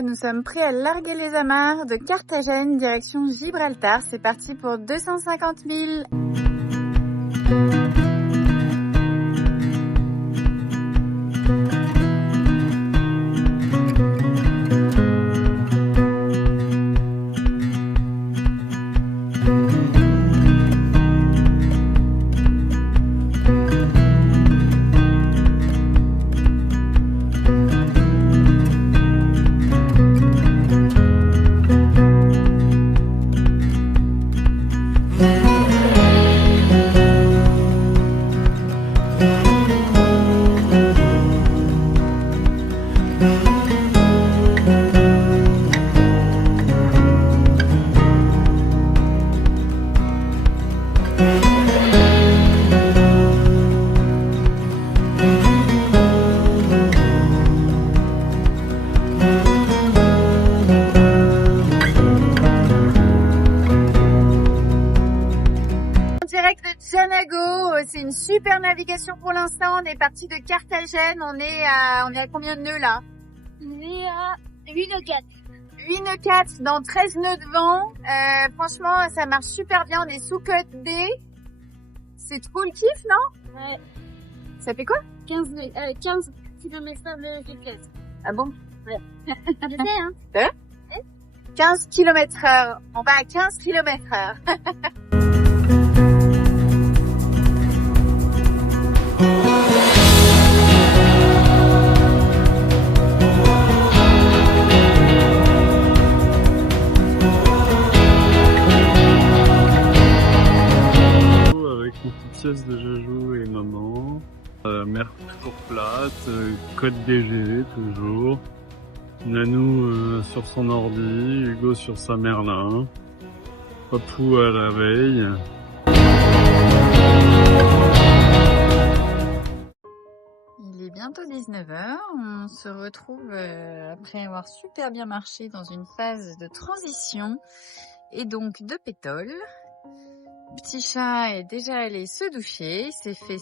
Voilà, nous sommes prêts à larguer les amarres de Carthagène, direction Gibraltar. C'est parti pour 250 000. C'est une super navigation pour l'instant. On est parti de Carthagène. On est à combien de nœuds là? On est à 8 nœuds 4. 8 nœuds 4 dans 13 nœuds de vent. Franchement, ça marche super bien. On est sous cote D. C'est trop le kiff, non? Ouais. Ça fait quoi? 15 km de classe. Ah bon? Ouais. Je sais, hein? 15 km/h. On va à 15 km/h. Sieste de Jajou et maman, mer toujours plate, côte DG toujours, Nanou sur son ordi, Hugo sur sa Merlin, Papou à la veille. Il est bientôt 19h, on se retrouve après avoir super bien marché dans une phase de transition et donc de pétole. Petit chat est déjà allé se doucher, il s'est fait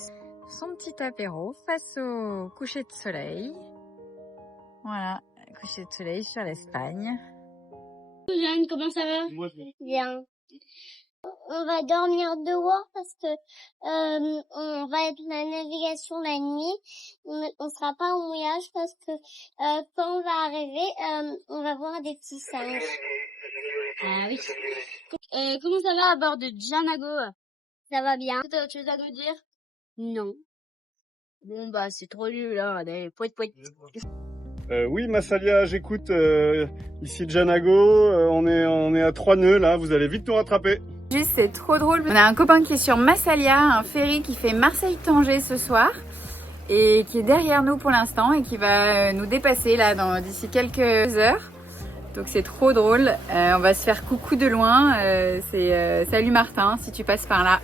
son petit apéro face au coucher de soleil. Voilà, coucher de soleil sur l'Espagne. Jeanne, comment ça va? Bien. On va dormir dehors parce que on va être la navigation la nuit. On sera pas en mouillage parce que quand on va arriver, on va voir des petits singes. Ah oui. Comment ça va à bord de Janago? Ça va bien. Tu veux à nous dire? Non. Bon bah c'est trop nul hein, allez, poète. Oui Massalia, j'écoute, ici Janago, on est à 3 nœuds là, vous allez vite nous rattraper. Juste c'est trop drôle, on a un copain qui est sur Massalia, un ferry qui fait Marseille-Tanger ce soir et qui est derrière nous pour l'instant et qui va nous dépasser là d'ici quelques heures. Donc c'est trop drôle, on va se faire coucou de loin, salut Martin si tu passes par là.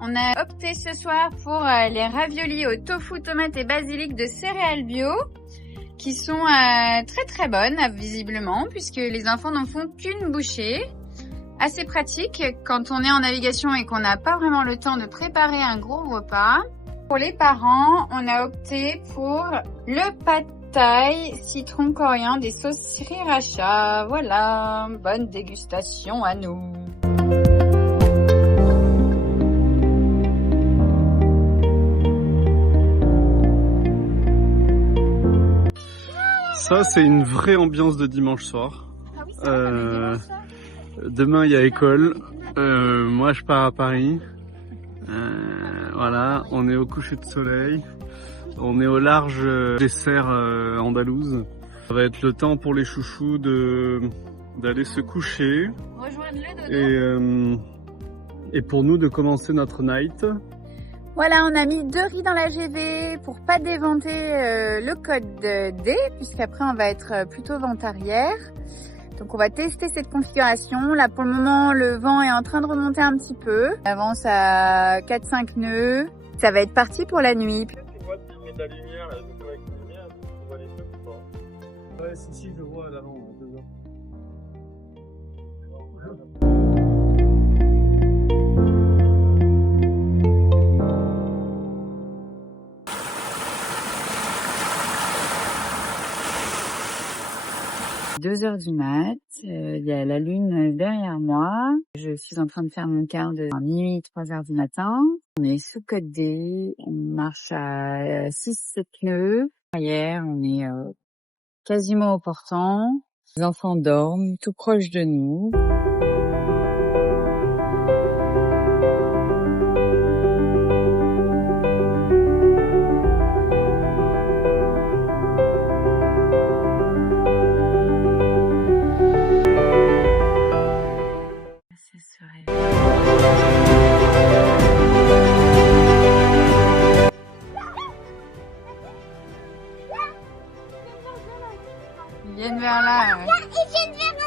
On a opté ce soir pour les raviolis au tofu, tomate et basilic de céréales bio qui sont très très bonnes visiblement puisque les enfants n'en font qu'une bouchée. Assez pratique quand on est en navigation et qu'on n'a pas vraiment le temps de préparer un gros repas. Pour les parents, on a opté pour le pad thai, citron, coriandre et sauce sriracha. Voilà, bonne dégustation à nous. Ça c'est une vraie ambiance de dimanche soir. Ah oui, ça va, dimanche soir. Demain il y a école, moi je pars à Paris, voilà, on est au coucher de soleil, on est au large des serres andalouses. Ça va être le temps pour les chouchous d'aller se coucher et pour nous de commencer notre night. Voilà, on a mis 2 riz dans la GV pour pas déventer le code D puisqu'après on va être plutôt vent arrière. Donc on va tester cette configuration. Là pour le moment le vent est en train de remonter un petit peu. On avance à 4-5 nœuds. Ça va être parti pour la nuit. Tu vois la lumière, là, avec la lumière, tu vois les trucs ou pas? Ouais, si, je vois là-bas, devant. 2h du mat, il y a la lune derrière moi. Je suis en train de faire mon quart de minuit, 3h du matin. On est sous Côte D, on marche à 6-7 nœuds. Hier, on est quasiment au portant. Les enfants dorment tout proche de nous. Ils viennent vers là. Ils viennent vers nous.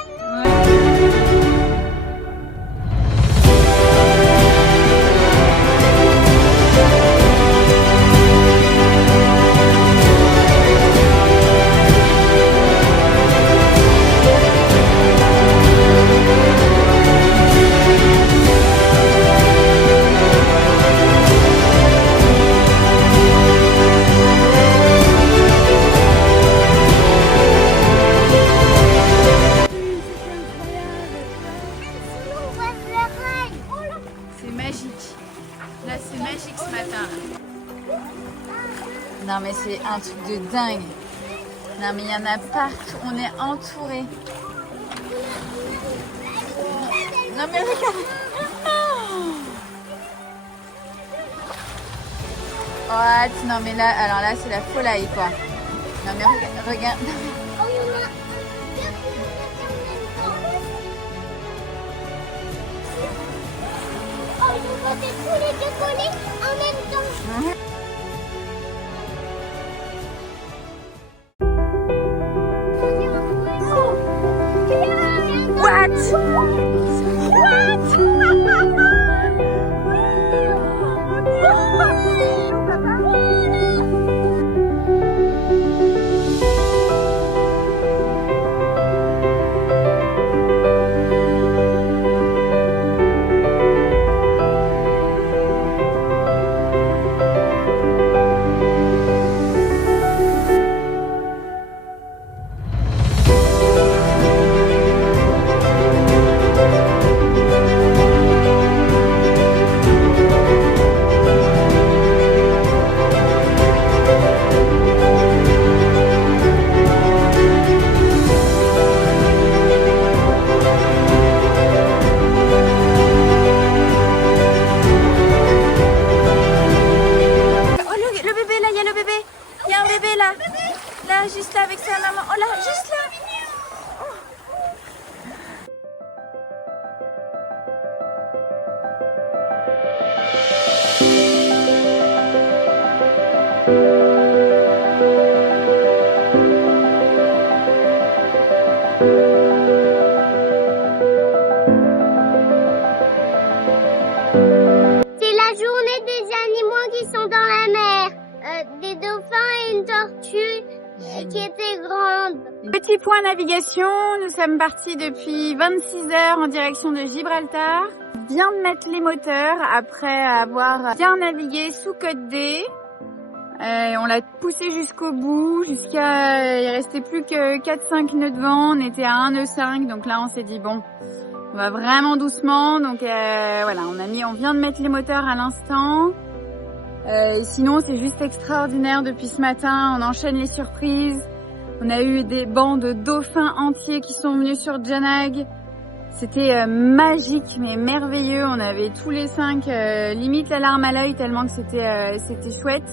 C'est magique. Là, c'est magique ce matin. Non, mais c'est un truc de dingue. Non, mais il y en a partout. On est entourés. Non, mais regarde. What? Non, mais là, alors là, c'est la folie, quoi. Non, mais regarde. Oh, ils ont fait tous les décoller en même temps. Là, juste là avec sa maman. Oh là, juste là. C'est la journée des animaux qui sont dans la mer. Des dauphins et une tortue qui était grande. Petit point navigation, nous sommes partis depuis 26 heures en direction de Gibraltar. On vient de mettre les moteurs après avoir bien navigué sous Côte D. On l'a poussé jusqu'au bout, il restait plus que 4-5 nœuds de vent, on était à 1 nœud 5, donc là on s'est dit bon, on va vraiment doucement, donc voilà, on vient de mettre les moteurs à l'instant. Sinon c'est juste extraordinaire depuis ce matin, on enchaîne les surprises. On a eu des bancs de dauphins entiers qui sont venus sur Janag. C'était magique mais merveilleux, on avait tous les 5 limite la larme à l'œil tellement que c'était chouette.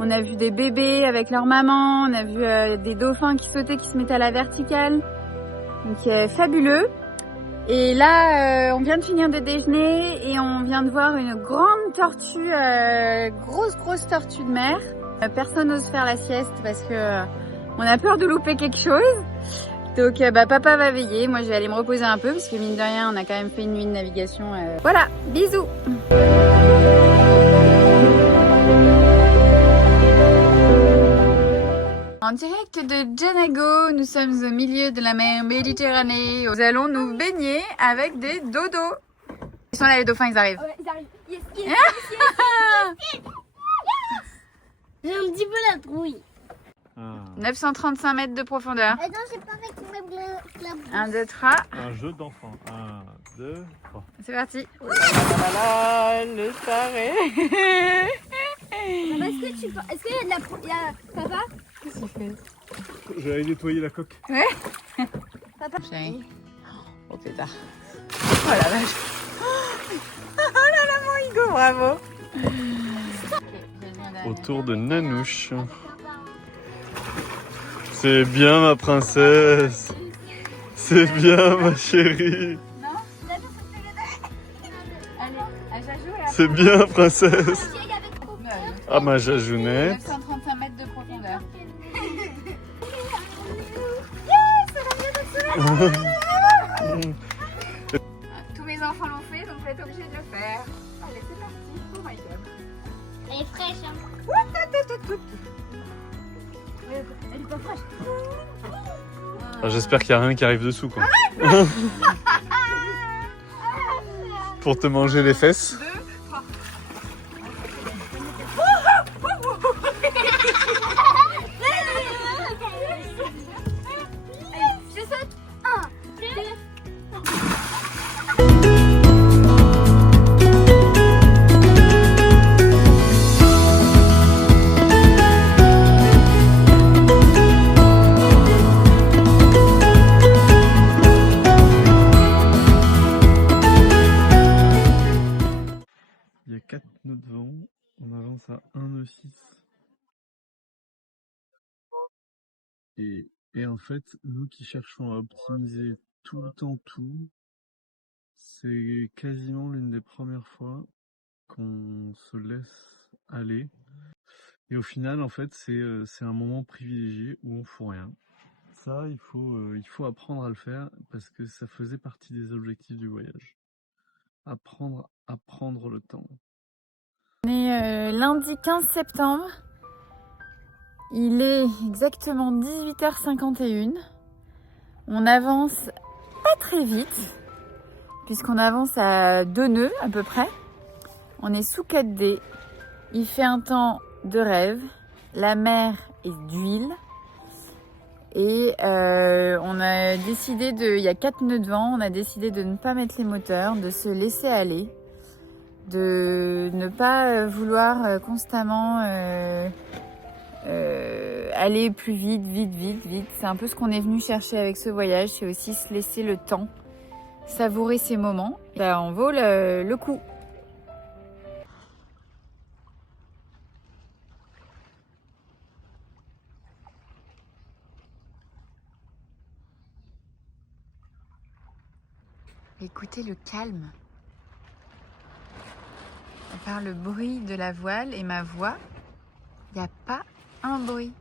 On a vu des bébés avec leur maman, on a vu des dauphins qui sautaient, qui se mettaient à la verticale. Donc fabuleux. Et là, on vient de finir de déjeuner et on vient de voir une grande tortue, grosse tortue de mer. Personne n'ose faire la sieste parce que on a peur de louper quelque chose. Donc papa va veiller, moi je vais aller me reposer un peu parce que mine de rien, on a quand même fait une nuit de navigation. Voilà, bisous. En direct de Janago, nous sommes au milieu de la mer Méditerranée. Nous allons nous baigner avec des dodos. Ils sont là les dauphins, ils arrivent. Ouais, ils arrivent. Yes. J'ai un petit peu la trouille. 935 mètres de profondeur. Attends, j'ai pas fait tout mes 1, 2, 3. Un jeu d'enfant. 1, 2, 3. C'est parti. Voilà, le taré. Est-ce qu'il y a de la... Papa? Qu'est-ce qu'il fait? J'allais nettoyer la coque. Ouais. Papa. Chérie. Oh pétard. Oh la vache. Oh là là, mon Hugo, bravo. Autour de Nanouche. C'est bien ma princesse. C'est bien ma chérie. C'est bien princesse. Ah ma jajounette. 935 mètres de profondeur. Tous mes enfants l'ont fait, donc vous êtes obligés de le faire. Allez, c'est parti. Oh my god. Elle est fraîche, hein. Elle est pas fraîche. Ah, j'espère qu'il n'y a rien qui arrive dessous quoi. Pour te manger les fesses. 2, 3. Je saute. 1, 2. Il y a 4 nœuds de vent. On avance à 1 nœud 6. Et en fait, nous qui cherchons à optimiser tout le temps tout, c'est quasiment l'une des premières fois qu'on se laisse aller. Et au final, en fait, c'est un moment privilégié où on fout rien. Ça, il faut apprendre à le faire parce que ça faisait partie des objectifs du voyage. Apprendre à prendre le temps. On est lundi 15 septembre. Il est exactement 18h51. On avance pas très vite, puisqu'on avance à 2 nœuds à peu près. On est sous 4D. Il fait un temps de rêve. La mer est d'huile. Et on a décidé il y a 4 nœuds de vent, on a décidé de ne pas mettre les moteurs, de se laisser aller, de ne pas vouloir constamment aller plus vite. C'est un peu ce qu'on est venu chercher avec ce voyage, c'est aussi se laisser le temps, savourer ces moments. Ça en vaut le coup. Écoutez le calme. À part le bruit de la voile et ma voix, il n'y a pas un bruit.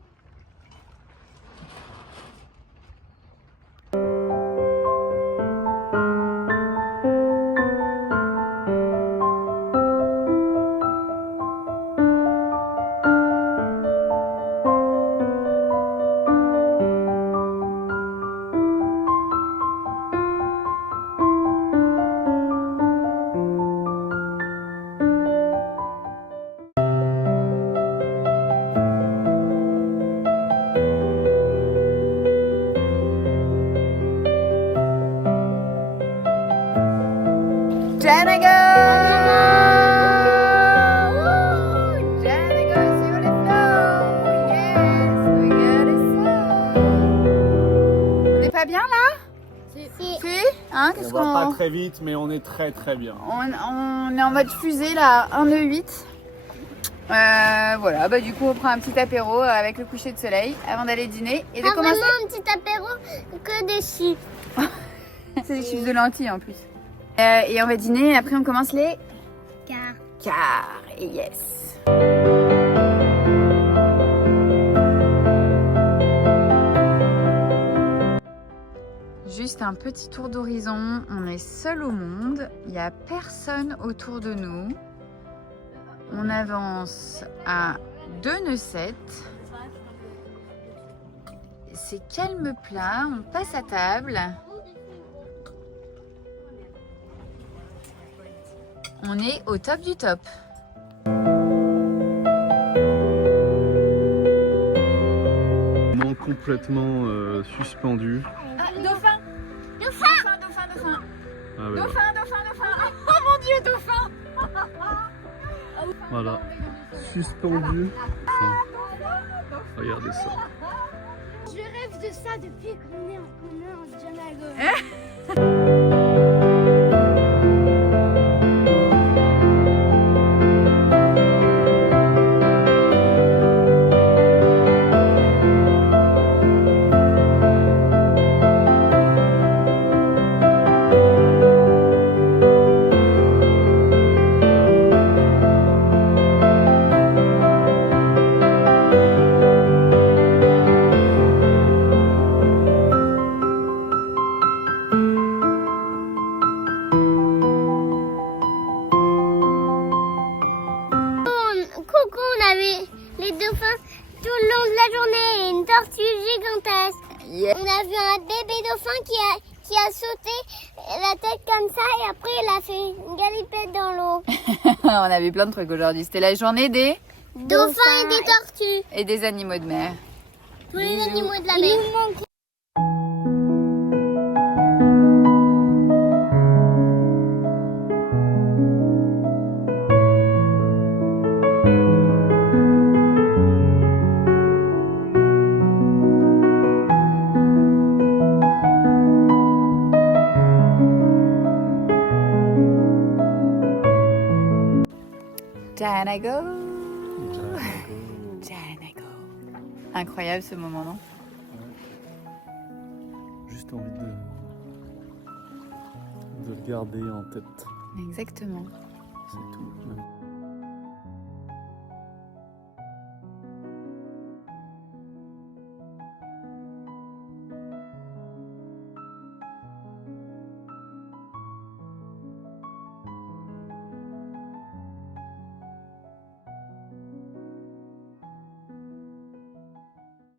Janago! Janago sur le flow! Yes! Regardez ça! On est pas bien là? Si. Hein, On va pas très vite, mais on est très bien. On est en mode fusée là, 1 nœud 8. Voilà, bah du coup on prend un petit apéro avec le coucher de soleil avant d'aller dîner et de Pas commencer. vraiment un petit apéro, que des chips. C'est des chips de lentilles en plus. Et on va dîner et après on commence les cars. Et yes. Juste un petit tour d'horizon, on est seul au monde, il n'y a personne autour de nous. On avance à 2 nœuds 7. C'est calme plat, on passe à table. On est au top du top. On complètement suspendu. Dauphin. Dauphin. Ah ouais, Dauphin. Oh mon Dieu, dauphin. voilà, suspendu. Enfin, regardez ça. Je rêve de ça depuis qu'on est en Jamago. Coucou, on avait les dauphins tout le long de la journée et une tortue gigantesque. Yeah. On a vu un bébé dauphin qui a sauté la tête comme ça et après il a fait une galipette dans l'eau. On a vu plein de trucs aujourd'hui. C'était la journée des Dauphins et des tortues. et des animaux de mer. Tous les animaux de la mer. Janago. Incroyable ce moment, non? Juste envie de le garder en tête. Exactement. C'est tout.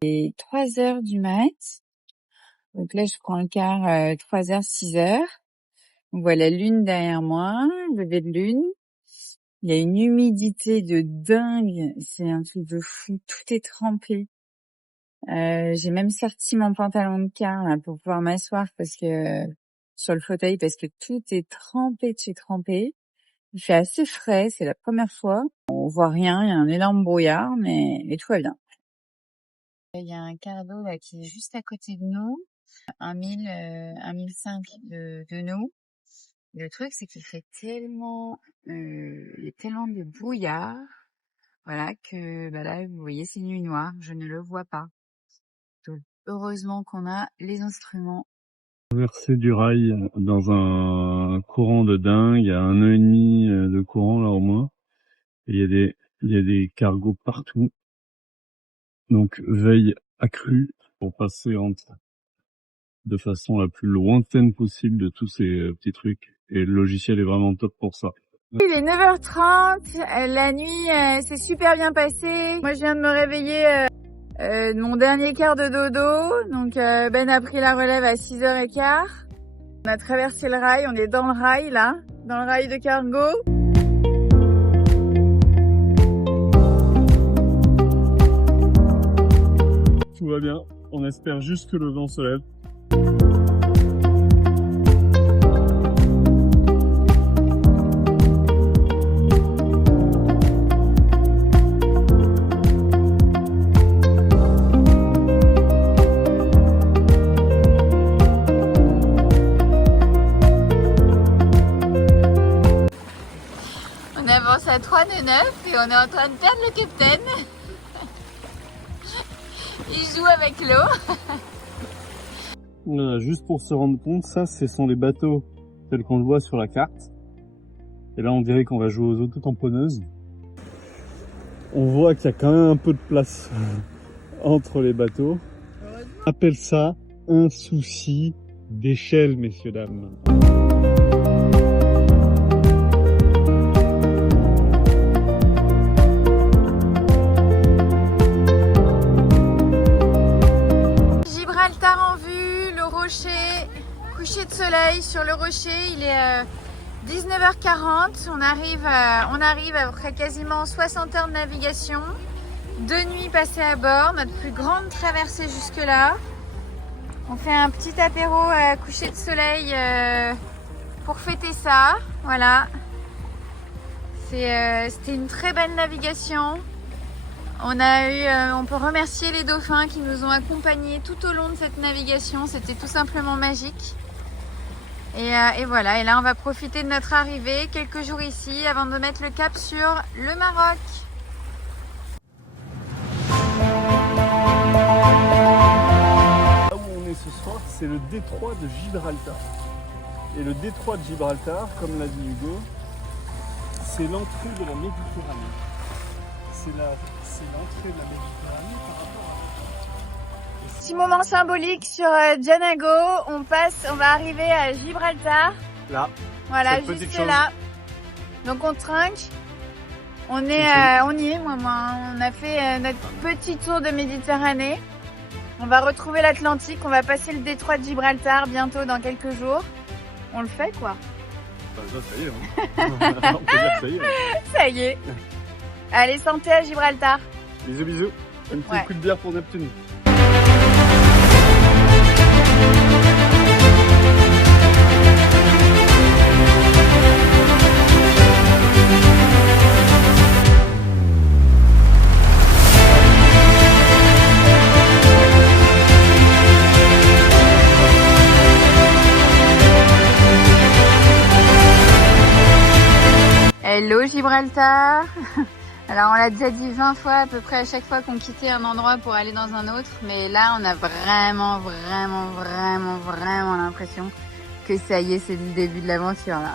Il est 3h du mat. Donc là, je prends le car 3h, 6h. On voit la lune derrière moi, lever de lune. Il y a une humidité de dingue. C'est un truc de fou. Tout est trempé. J'ai même sorti mon pantalon de car là, pour pouvoir m'asseoir sur le fauteuil parce que tout est trempé de chez trempé. Il fait assez frais, c'est la première fois. On voit rien, il y a un énorme brouillard, mais tout va bien. Il y a un quart d'eau là qui est juste à côté de nous, 1005 de nous. Le truc, c'est qu'il fait tellement, il y a tellement de brouillard, voilà, que là, vous voyez, c'est nuit noire, je ne le vois pas. Donc, heureusement qu'on a les instruments. Traversée du rail dans un courant de dingue, il y a 1 nœud et demi de courant là au moins. Et il y a des cargos partout. Donc veille accrue pour passer de façon la plus lointaine possible de tous ces petits trucs. Et le logiciel est vraiment top pour ça. Il est 9h30, la nuit s'est super bien passée. Moi je viens de me réveiller de mon dernier quart de dodo. Donc Ben a pris la relève à 6h15. On a traversé le rail, on est dans le rail là, dans le rail de cargo. Tout va bien, on espère juste que le vent se lève. On avance à 3 nœuds 9 et on est en train de perdre le capitaine. Il joue avec l'eau. Voilà, juste pour se rendre compte, ça ce sont les bateaux tels qu'on le voit sur la carte. Et là on dirait qu'on va jouer aux auto-tamponneuses. On voit qu'il y a quand même un peu de place entre les bateaux. On appelle ça un souci d'échelle, messieurs, dames. Gibraltar en vue, le rocher, coucher de soleil sur le rocher, il est 19h40, on arrive après quasiment 60 heures de navigation 2 nuits passées à bord, notre plus grande traversée jusque-là. On fait un petit apéro à coucher de soleil pour fêter ça. Voilà. C'était une très belle navigation. On peut remercier les dauphins qui nous ont accompagnés tout au long de cette navigation. C'était tout simplement magique. Et voilà, et là on va profiter de notre arrivée quelques jours ici avant de mettre le cap sur le Maroc. Là où on est ce soir, c'est le détroit de Gibraltar. Et le détroit de Gibraltar, comme l'a dit Hugo, c'est l'entrée de la Méditerranée. C'est l'entrée de la Méditerranée par rapport à... Petit moment symbolique sur Janago, on va arriver à Gibraltar. Là. Voilà, cette juste chose. là. Donc on trinque. On y est, moi. On a fait notre petit tour de Méditerranée. On va retrouver l'Atlantique, on va passer le détroit de Gibraltar bientôt dans quelques jours. On le fait quoi? Bah, ça y est, hein. On peut dire que ça y est. Ça y est. Allez, santé à Gibraltar. Bisous, bisous. Un petit coup de bière pour Neptune. Hello Gibraltar. Alors on l'a déjà dit 20 fois à peu près à chaque fois qu'on quittait un endroit pour aller dans un autre, mais là on a vraiment l'impression que ça y est, c'est le début de l'aventure là.